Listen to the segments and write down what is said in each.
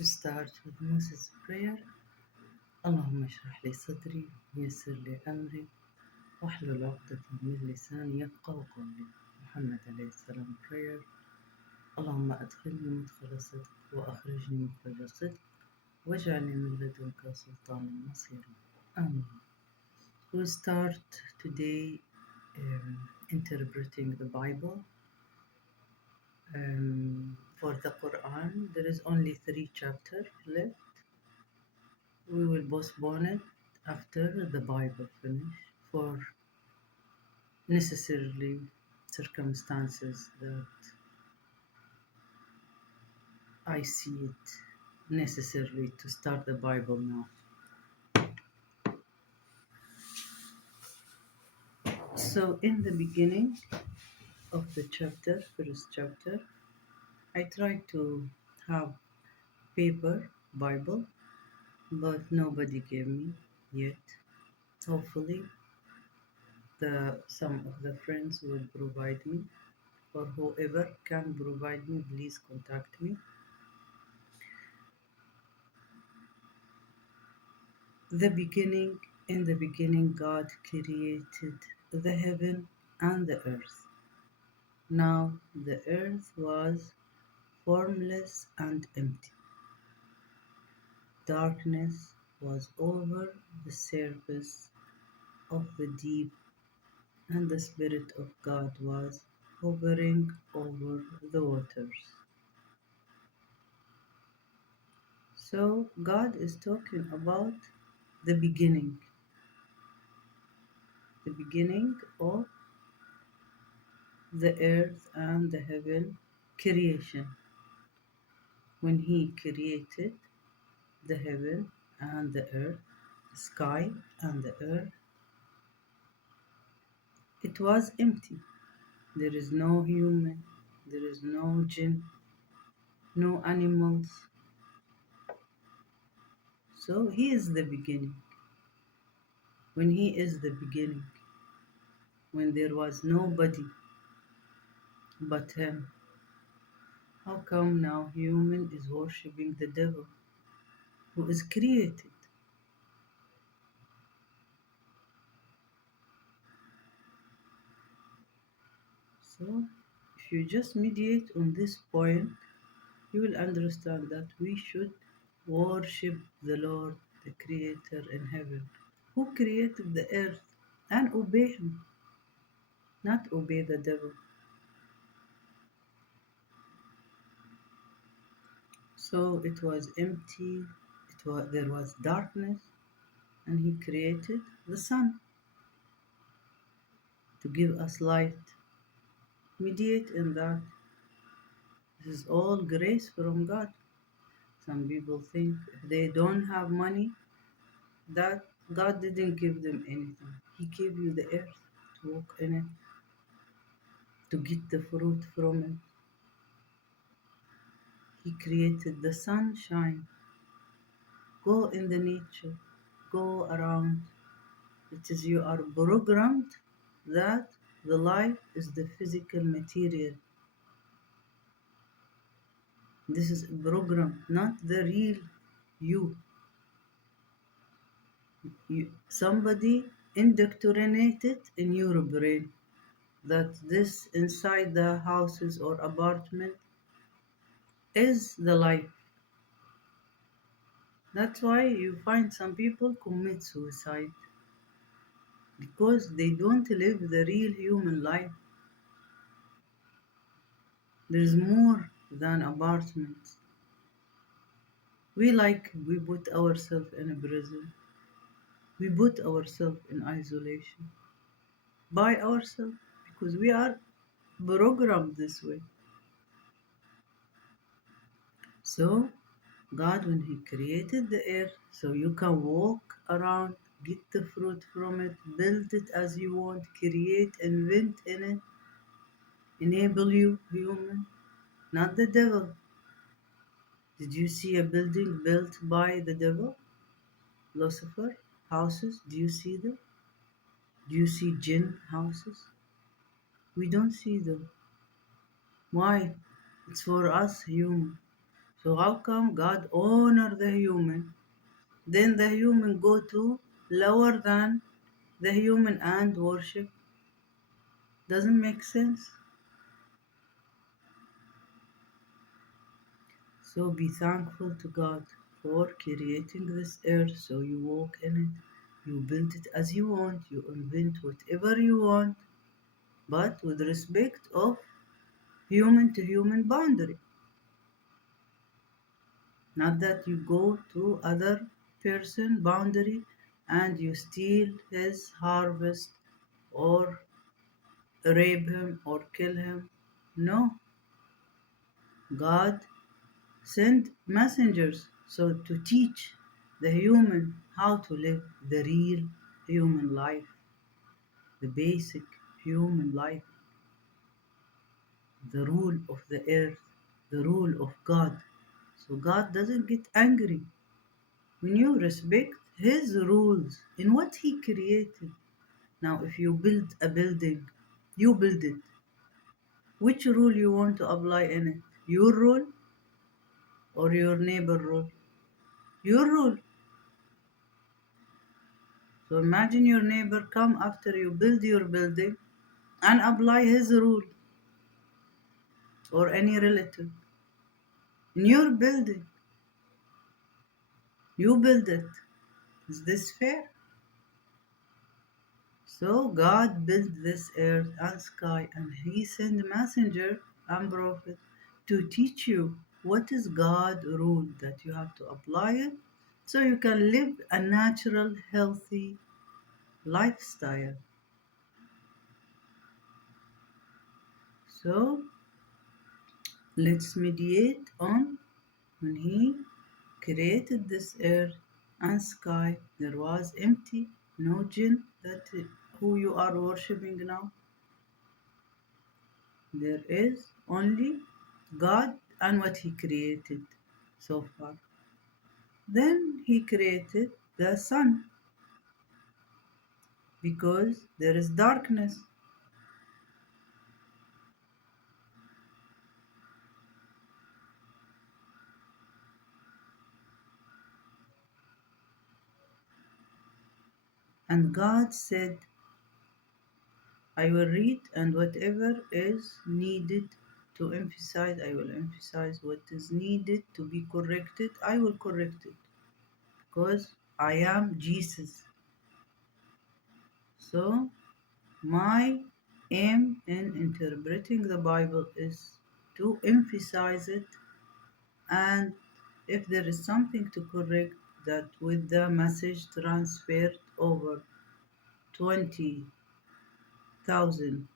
We start with Moses' prayer. اللهم اشرح لي صدري ويسر لي أمري واحلل عقدة من لساني يفقه قولي. محمد عليه السلام prayer. اللهم أدخلني مدخل صدق وأخرجني مخرج صدق واجعلني من لدنك سلطانا نصيرا. آمين. We start today interpreting the Bible. For the Quran, there is only 3 chapters left. We will postpone it after the Bible finish for necessarily circumstances that I see it necessarily to start the Bible now. So in the beginning of the chapter, first chapter, I tried to have paper Bible, but nobody gave me yet. Hopefully some of the friends will provide me, or whoever can provide me, please contact me. In the beginning, God created the heaven and the earth. Now the earth was formless and empty. Darkness was over the surface of the deep, and the Spirit of God was hovering over the waters. So God is talking about the beginning of the earth and the heaven creation. When He created the heaven and the earth, the sky and the earth, it was empty. There is no human, there is no jinn, no animals. So He is the beginning. When He is the beginning, when there was nobody but Him, how come now human is worshipping the devil who is created? So if you just meditate on this point, you will understand that we should worship the Lord, the Creator in heaven, who created the earth, and obey Him, not obey the devil. So it was empty, there was darkness, and He created the sun to give us light. Mediate in that. This is all grace from God. Some people think if they don't have money, that God didn't give them anything. He gave you the earth to walk in it, to get the fruit from it. He created the sunshine. Go in the nature, go around. It is you are programmed that the life is the physical material. This is a program, not the real you. Somebody indoctrinated in your brain that this inside the houses or apartment is the life. That's why you find some people commit suicide, because they don't live the real human life. There is more than apartments. We put ourselves in a prison. We put ourselves in isolation by ourselves because we are programmed this way. So God, when He created the earth, so you can walk around, get the fruit from it, build it as you want, create, invent in it, enable you, human, not the devil. Did you see a building built by the devil? Lucifer houses, do you see them? Do you see jinn houses? We don't see them. Why? It's for us human. So how come God honor the human? Then the human go to lower than the human and worship? Doesn't make sense. So be thankful to God for creating this earth so you walk in it. You build it as you want, you invent whatever you want, but with respect of human to human boundary. Not that you go to other person boundary and you steal his harvest or rape him or kill him. No, God sent messengers so to teach the human how to live the real human life, the basic human life, the rule of the earth, the rule of God. So God doesn't get angry when you respect his rules in what he created. Now if you build a building, you build it. Which rule you want to apply in it? Your rule or your neighbor rule? Your rule. So imagine your neighbor come after you build your building and apply his rule or any relative in your building. You build it. Is this fair? So God built this earth and sky and he sent messenger and prophet to teach you what is God rule that you have to apply it so you can live a natural healthy lifestyle. So let's mediate on when he created this earth and sky, there was empty, no jinn that who you are worshipping now. There is only God and what he created so far. Then he created the sun because there is darkness. And God said, I will read, and whatever is needed to emphasize, I will emphasize. What is needed to be corrected, I will correct it because I am Jesus. So, my aim in interpreting the Bible is to emphasize it, and if there is something to correct, that with the message transferred over 20,000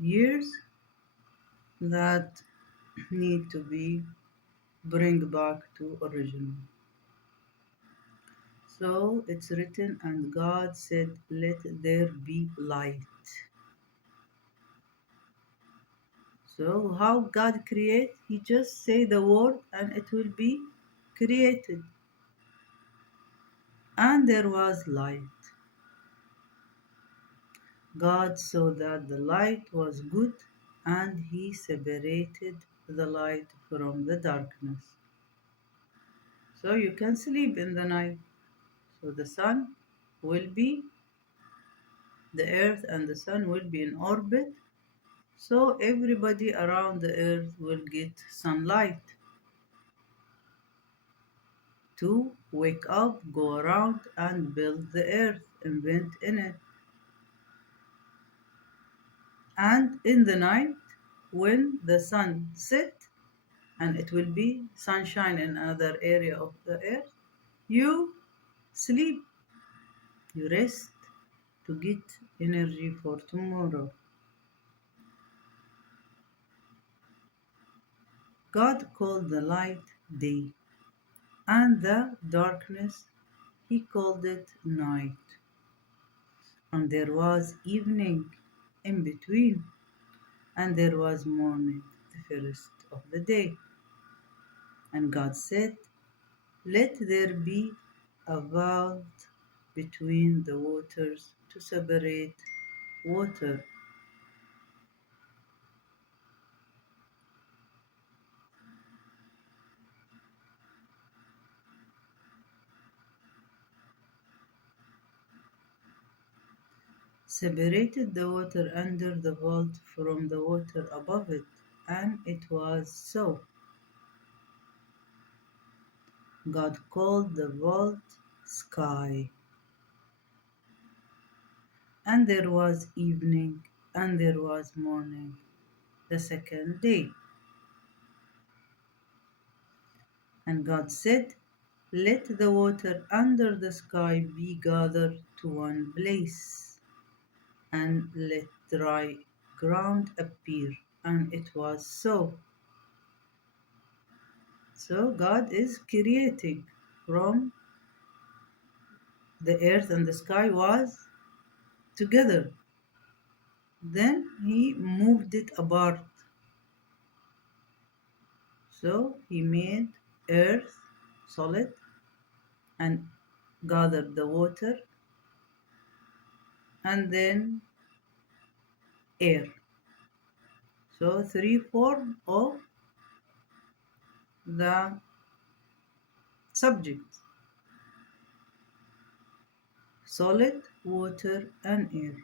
years, that need to be bring back to original. So it's written, and God said, let there be light. So how God create? He just say the word and it will be created. And there was light. God saw that the light was good and he separated the light from the darkness. So you can sleep in the night. So the sun will be, the earth and the sun will be in orbit. So everybody around the earth will get sunlight to wake up, go around and build the earth, invent in it. And in the night, when the sun sets, and it will be sunshine in another area of the earth, you sleep, you rest to get energy for tomorrow. God called the light day, and the darkness he called it night. And there was evening in between, and there was morning, the first of the day. And God said, let there be a vault between the waters to separate water. separated the water under the vault from the water above it, and it was so. God called the vault sky. And there was evening, and there was morning, the second day. And God said, let the water under the sky be gathered to one place, and let dry ground appear. And it was so. So God is creating from the earth and the sky was together. Then he moved it apart. So he made earth solid and gathered the water and then air. So three form of the subject: solid, water, and air.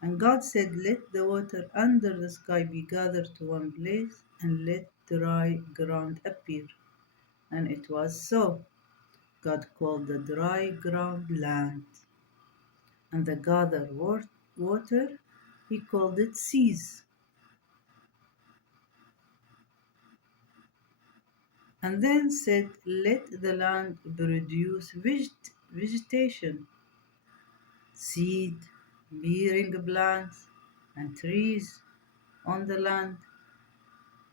And God said, let the water under the sky be gathered to one place, and let dry ground appear. And it was so. God called the dry ground land, and the gathered water he called it seas. And then said, let the land produce vegetation, seed bearing plants, and trees on the land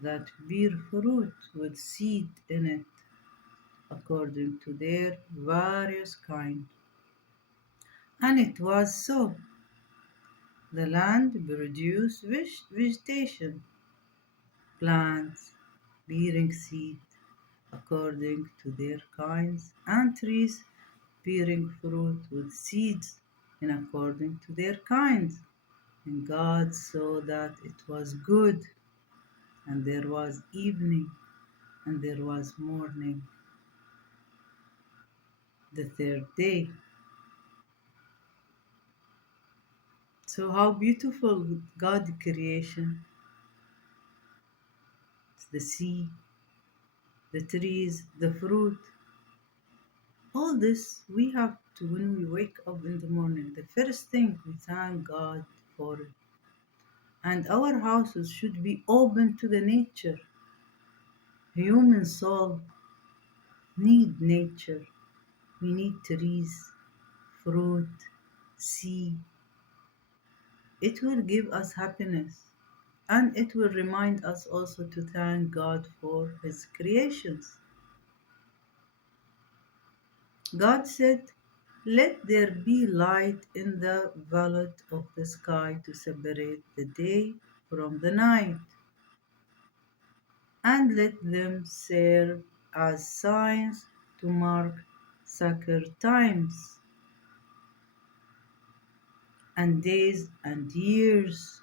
that bear fruit with seed in it, according to their various kinds. And it was so. The land produced vegetation, plants bearing seed according to their kinds, and trees bearing fruit with seeds in according to their kinds. And God saw that it was good, and there was evening, and there was morning, the third day. So how beautiful God creation, the sea, the trees, the fruit. All this we have to, when we wake up in the morning, the first thing we thank God for it. And our houses should be open to the nature. Human soul need nature. We need trees, fruit, sea. It will give us happiness, and it will remind us also to thank God for His creations. God said, let there be light in the vault of the sky to separate the day from the night, and let them serve as signs to mark sacred times and days and years.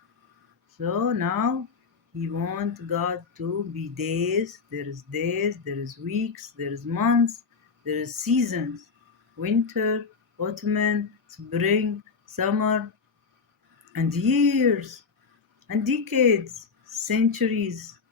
So now he wants God to be days, there is weeks, there is months, there is seasons, winter, autumn, spring, summer, and years, and decades, centuries,